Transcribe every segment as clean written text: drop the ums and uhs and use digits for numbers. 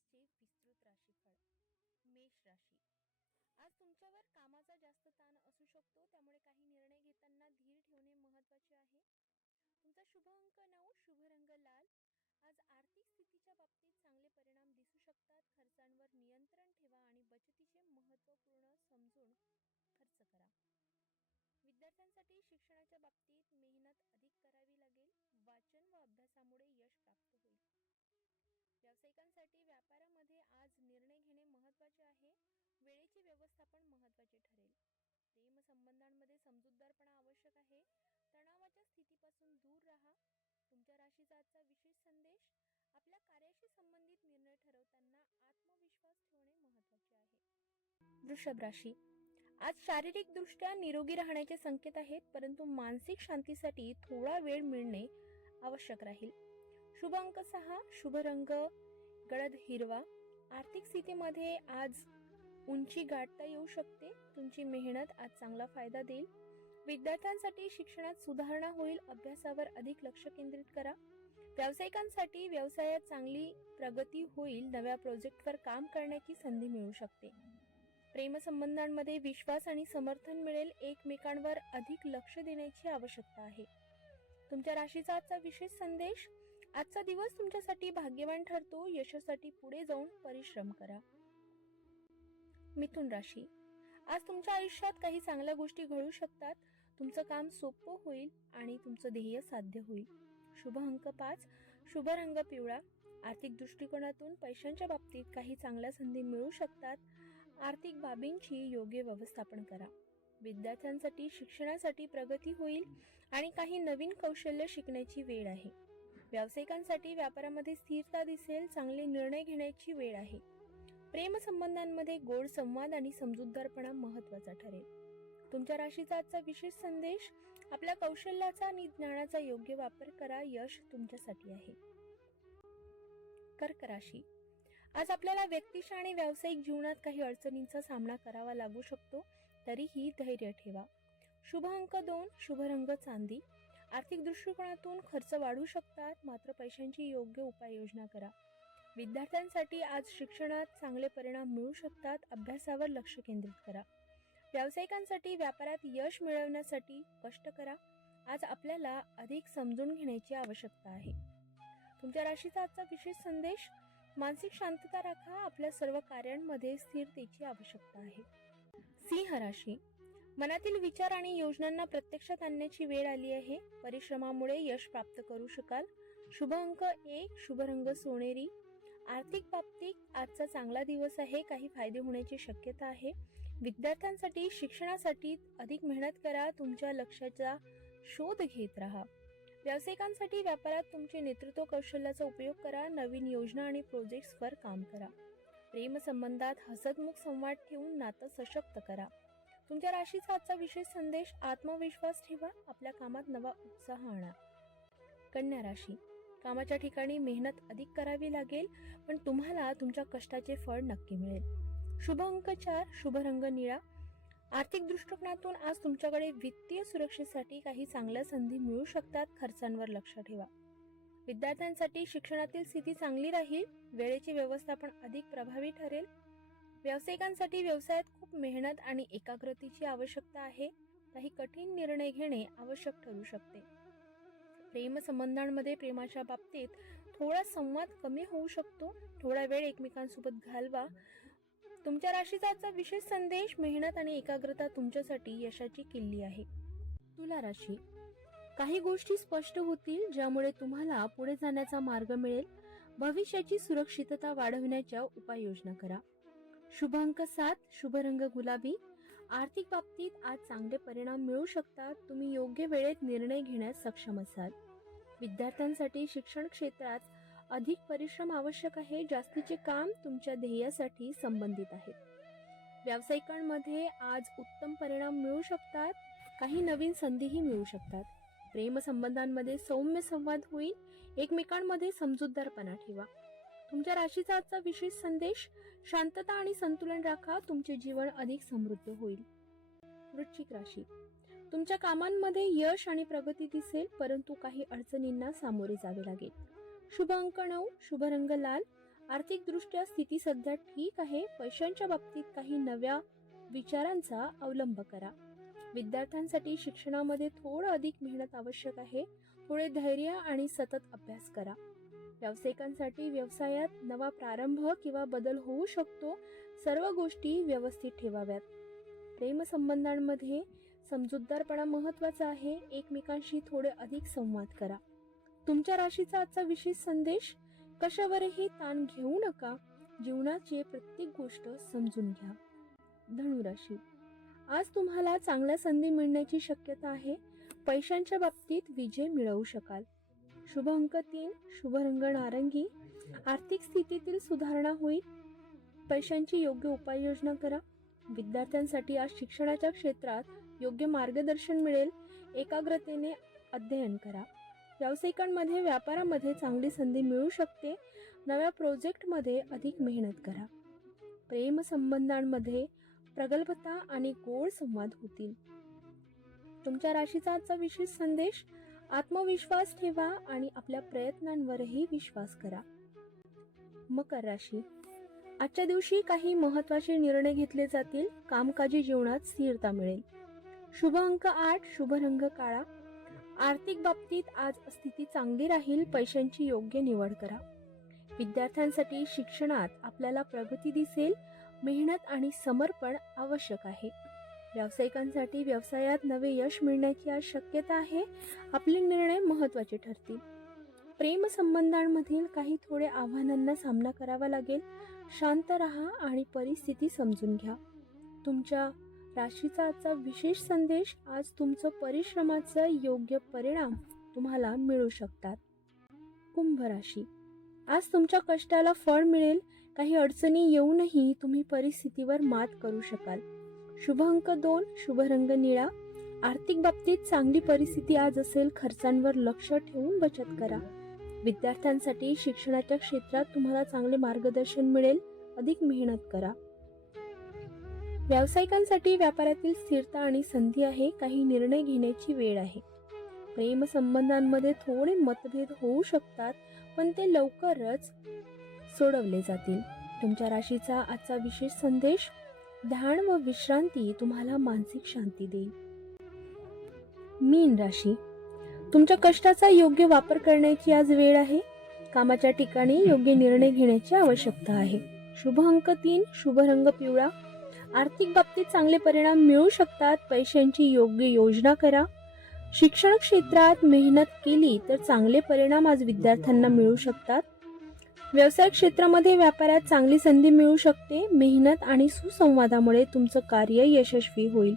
चे विस्तृत राशीफळ. मेष राशी. आज तुमच्यावर कामाचा जास्त ताण असू शकतो, त्यामुळे काही निर्णय घेताना धीर ठेवणे महत्त्वाचे आहे. तुमचा शुभ अंक 9, शुभ रंग लाल. आज आर्थिक स्थितीच्या बाबतीत चांगले परिणाम दिसू शकतात. खर्चांवर नियंत्रण ठेवा आणि बचतीचे महत्त्वपूर्ण समजून खर्च करा. विद्यार्थ्यांसाठी शिक्षणाच्या बाबतीत मेहनत अधिक करावी लागेल. वाचन व अभ्यासामुळे यश प्राप्त होईल. व्यावसायिकांसाठी व्यापारामध्ये आज निर्णय घेणे महत्त्वाचे आहे. वेळेचे व्यवस्थापन महत्त्वाचे ठरेल. प्रेम संबंधांमध्ये समजूतदारपणा आवश्यक आहे. तणावाच्या स्थितीपासून दूर राहा. तुमच्या राशीचा आजचा विशेष संदेश: आपल्या कार्याशी संबंधित निर्णय ठरवताना आत्मविश्वास ठेवणे महत्त्वाचे आहे. वृषभ राशी. आज शारीरिक दृष्ट्या निरोगी राहण्याचे संकेत आहेत, परंतु मानसिक शांतीसाठी थोडा वेळ मिळणे आवश्यक राहील. शुभ अंक 6, शुभ रंग गडद हिरवा. आर्थिक स्थितीमध्ये आज उंची गाठता येऊ शकते. तुमची मेहनत आज चांगला फायदा देईल. विद्यार्थ्यांसाठी शिक्षणात सुधारणा होईल. अभ्यासावर अधिक लक्ष केंद्रित करा. व्यावसायिकांसाठी व्यवसायात चांगली प्रगती होईल. नव्या प्रोजेक्टवर काम करण्याची संधी मिळू शकते. प्रेमसंबंधांमध्ये विश्वास आणि समर्थन मिळेल. एकमेकांवर अधिक लक्ष देण्याची आवश्यकता आहे. तुमच्या राशीचा आजचा विशेष संदेश: आजचा दिवस तुमच्यासाठी भाग्यवान ठरतो. यशासाठी पुढे जाऊन परिश्रम करा. मिथुन राशी. आज तुमच्या आयुष्यात काही चांगल्या गोष्टी घडू शकतात. तुमचं काम सोपं होईल आणि तुमचं ध्येय साध्य होईल. शुभ अंक 5, शुभ रंग पिवळा. आर्थिक दृष्टिकोनातून पैशांच्या बाबतीत काही चांगल्या संधी मिळू शकतात. आर्थिक बाबींची योग्य व्यवस्थापन करा. विद्यार्थ्यांसाठी शिक्षणासाठी प्रगती होईल आणि काही नवीन कौशल्य शिकण्याची वेळ आहे. व्यावसायिकांसाठी व्यापारामध्ये स्थिरता दिसेल. चांगले निर्णय घेण्याची वेळ आहे. प्रेम संबंधांमध्ये गोड संवाद आणि समजूतदारपणा महत्त्वाचा ठरेल. तुमच्या राशीचा आजचा विशेष संदेश: आपल्या कौशल्याचा आणि ज्ञानाचा योग्य वापर करा. यश तुमच्यासाठी आहे. कर्क राशी. आज आपल्याला व्यक्तिशः आणि व्यावसायिक जीवनात काही अडचणींचा सामना करावा लागू शकतो, तरीही धैर्य ठेवा. शुभ अंक 2, शुभ रंग चांदी. आर्थिक दृष्टिकोनातून खर्च वाढू शकतात, मात्र पैशांची योग्य उपाययोजना करा. विद्यार्थ्यांसाठी आज शिक्षणात चांगले परिणाम मिळू शकतात. अभ्यासावर लक्ष केंद्रित करा. व्यावसायिकांसाठी व्यापारात यश मिळवण्यासाठी कष्ट करा. आज आपल्याला अधिक समजून घेण्याची आवश्यकता आहे. तुमच्या राशीचा आजचा विशेष संदेश: मानसिक शांतता राखा. आपल्या सर्व कार्यांमध्ये स्थिरतेची आवश्यकता आहे. सिंह राशी. मनातील विचार आणि योजनांना प्रत्यक्षात आणण्याची वेळ आली आहे. परिश्रमामुळे यश प्राप्त करू शकाल. शुभ अंक 1, शुभ रंग सोनेरी. आर्थिक बाबतीत आजचा चांगला दिवस आहे. काही फायदे होण्याची शक्यता आहे. विद्यार्थ्यांसाठी शिक्षणासाठी अधिक मेहनत करा. तुमच्या लक्ष्याचा शोध घेत राहा. व्यावसायिकांसाठी व्यापारात तुमचे नेतृत्व कौशल्याचा उपयोग करा. नवीन योजना आणि प्रोजेक्ट्सवर काम करा. प्रेम संबंधात हसतमुख संवाद ठेवून नातं सशक्त करा. तुमच्या राशीचा आजचा विशेष संदेश: आत्मविश्वास ठेवा. आपल्या कामात नवा उत्साह आणा. कन्या राशी. कामाच्या ठिकाणी मेहनत अधिक करावी लागेल, पण तुम्हाला तुमच्या कष्टाचे फळ नक्की मिळेल. शुभ अंक 4, शुभ रंग निळा. आर्थिक दृष्टिकोनातून आज तुमच्याकडे वित्तीय सुरक्षेसाठी काही चांगल्या संधी मिळू शकतात. खर्चांवर लक्ष ठेवा. विद्यार्थ्यांसाठी शिक्षणातील स्थिती चांगली राहील. वेळेचे व्यवस्थापन अधिक प्रभावी ठरेल. व्यावसायिकांसाठी व्यवसायात खूप मेहनत आणि एकाग्रतेची आवश्यकता आहे. काही कठीण निर्णय घेणे आवश्यक ठरू शकते. प्रेम संबंधांमध्ये प्रेमाच्या बाबतीत थोडा संवाद कमी होऊ शकतो. थोडा वेळ एकमेकांसोबत घालवा. तुमच्या राशीचा आजचा विशेष संदेश: मेहनत आणि एकाग्रता तुमच्यासाठी यशाची किल्ली आहे. तुला राशी. काही गोष्टी स्पष्ट होतील, ज्यामुळे तुम्हाला पुढे जाण्याचा मार्ग मिळेल. भविष्याची सुरक्षितता वाढवण्याच्या उपाययोजना करा. शुभ अंक 7, शुभ रंग गुलाबी. आर्थिक बाबतीत आज चांगले परिणाम मिळू शकतात. तुम्ही योग्य वेळेत निर्णय घेण्यास सक्षम असाल. विद्यार्थ्यांसाठी शिक्षण क्षेत्रात अधिक परिश्रम आवश्यक आहे. जास्तीचे काम तुमच्या ध्येयासाठी संबंधित आहे. व्यावसायिकांमध्ये आज उत्तम परिणाम मिळू शकतात. काही नवीन संधीही मिळू शकतात. प्रेम संबंधांमध्ये सौम्य संवाद होईल. एकमेकांमध्ये समजूतदारपणा ठेवा. तुमच्या राशीचा आजचा विशेष संदेश: शांतता आणि संतुलन राखा. तुमचे जीवन अधिक समृद्ध होईल. वृश्चिक राशी. तुमच्या कामांमध्ये यश आणि प्रगती दिसेल, परंतु काही अडचणींना सामोरे जावे लागेल. शुभ अंक 9, शुभ रंग लाल. आर्थिकदृष्ट्या स्थिती सध्या ठीक आहे. पैशांच्या बाबतीत काही नव्या विचारांचा अवलंब करा. विद्यार्थ्यांसाठी शिक्षणामध्ये थोडं अधिक मेहनत आवश्यक आहे. थोडे धैर्य आणि सतत अभ्यास करा. व्यावसायिकांसाठी व्यवसायात नवा प्रारंभ किंवा बदल होऊ शकतो. सर्व गोष्टी व्यवस्थित ठेवाव्यात. प्रेमसंबंधांमध्ये समजूतदारपणा महत्त्वाचा आहे. एकमेकांशी थोडे अधिक संवाद करा. तुमच्या राशीचा आजचा विशेष संदेश: कशावरही ताण घेऊ नका. जीवनाची प्रत्येक गोष्ट समजून घ्या. धनुराशी: आज तुम्हाला चांगल्या संधी मिळण्याची शक्यता आहे. पैशांच्या बाबतीत विजय मिळवू शकाल. शुभ अंक 3, शुभ रंग नारंगी. आर्थिक स्थितीतील सुधारणा होईल. पैशांची योग्य उपाययोजना करा. विद्यार्थ्यांसाठी आज शिक्षणाच्या क्षेत्रात योग्य मार्गदर्शन मिळेल. एकाग्रतेने अध्ययन करा. व्यावसायिकांमध्ये व्यापारामध्ये चांगली संधी मिळू शकते. नव्या प्रोजेक्टमध्ये अधिक मेहनत करा. प्रेम संबंधांमध्ये प्रगल्भता आणि गोड संवाद होतील. तुमच्या राशीचा आजचा विशेष संदेश: आत्मविश्वास ठेवा आणि आपल्या प्रयत्नांवरही विश्वास करा. मकर राशी: आजच्या दिवशी काही महत्त्वाचे निर्णय घेतले जातील. कामकाजी जीवनात स्थिरता मिळेल. शुभ अंक 8, शुभ रंग काळा. आर्थिक बाबतीत आज स्थिती चांगली राहील. पैशांची योग्य निवड करा. विद्यार्थ्यांसाठी शिक्षणात आपल्याला प्रगती दिसेल. मेहनत आणि समर्पण आवश्यक आहे. व्यावसायिकांसाठी व्यवसायात नवे यश मिळण्याची आज शक्यता आहे. आपले निर्णय महत्त्वाचे ठरतील. प्रेम संबंधांमधील काही थोडे आव्हानांना सामना करावा लागेल. शांत राहा आणि परिस्थिती समजून घ्या. तुमच्या राशीचा आजचा विशेष संदेश: आज तुमचं परिश्रमाचा योग्य परिणाम तुम्हाला मिळू शकतात. कुंभ राशी: आज तुमच्या कष्टाला फळ मिळेल. काही अडचणी येऊनही तुम्ही परिस्थितीवर मात करू शकाल. शुभ अंक 2, शुभ रंग निळा. आर्थिक बाबतीत चांगली परिस्थिती आज असेल. खर्चांवर लक्ष ठेवून बचत करा. विद्यार्थ्यांसाठी शिक्षणाच्या क्षेत्रात तुम्हाला चांगले मार्गदर्शन मिळेल. अधिक मेहनत करा. व्यावसायिकांसाठी व्यापारातील स्थिरता आणि संधी आहे. काही निर्णय घेण्याची वेळ आहे. प्रेम संबंधांमध्ये थोडे मतभेद होऊ शकतात, पण ते लवकरच सोडवले जातील. तुमच्या राशीचा आजचा विशेष संदेश: ध्यान व विश्रांती तुम्हाला मानसिक शांती देईल. मीन राशी: तुमच्या कष्टाचा योग्य वापर करण्याची आज वेळ आहे. कामाच्या ठिकाणी योग्य निर्णय घेण्याची आवश्यकता आहे. शुभ अंक 3, शुभ रंग पिवळा. आर्थिक बाबतीत चांगले परिणाम मिळू शकतात. पैशांची योग्य योजना करा. शिक्षण क्षेत्रात मेहनत केली तर चांगले परिणाम आज विद्यार्थ्यांना मिळू शकतात. व्यवसाय क्षेत्रामध्ये व्यापारात चांगली संधी मिळू शकते. मेहनत आणि सुसंवादामुळे तुमचं कार्य यशस्वी होईल.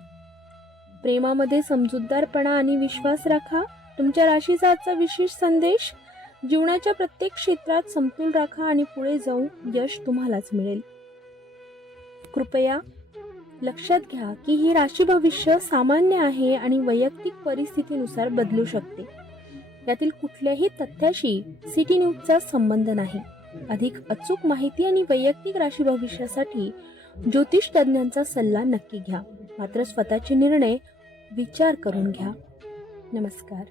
प्रेमामध्ये समजूतदारपणा आणि विश्वास राखा. तुमच्या राशीचा आजचा विशेष संदेश: जीवनाच्या प्रत्येक क्षेत्रात समतोल राखा आणि पुढे जाऊन यश तुम्हालाच मिळेल. कृपया लक्षात घ्या की ही राशी भविष्य सामान्य आहे आणि वैयक्तिक परिस्थितीनुसार बदलू शकते. यातील कुठल्याही तथ्याशी सिटी न्यूजचा संबंध नाही. अधिक अचूक माहिती आणि वैयक्तिक राशी भविष्यासाठी ज्योतिष तज्ञांचा सल्ला नक्की घ्या. मात्र स्वतःचे निर्णय विचार करून घ्या. नमस्कार.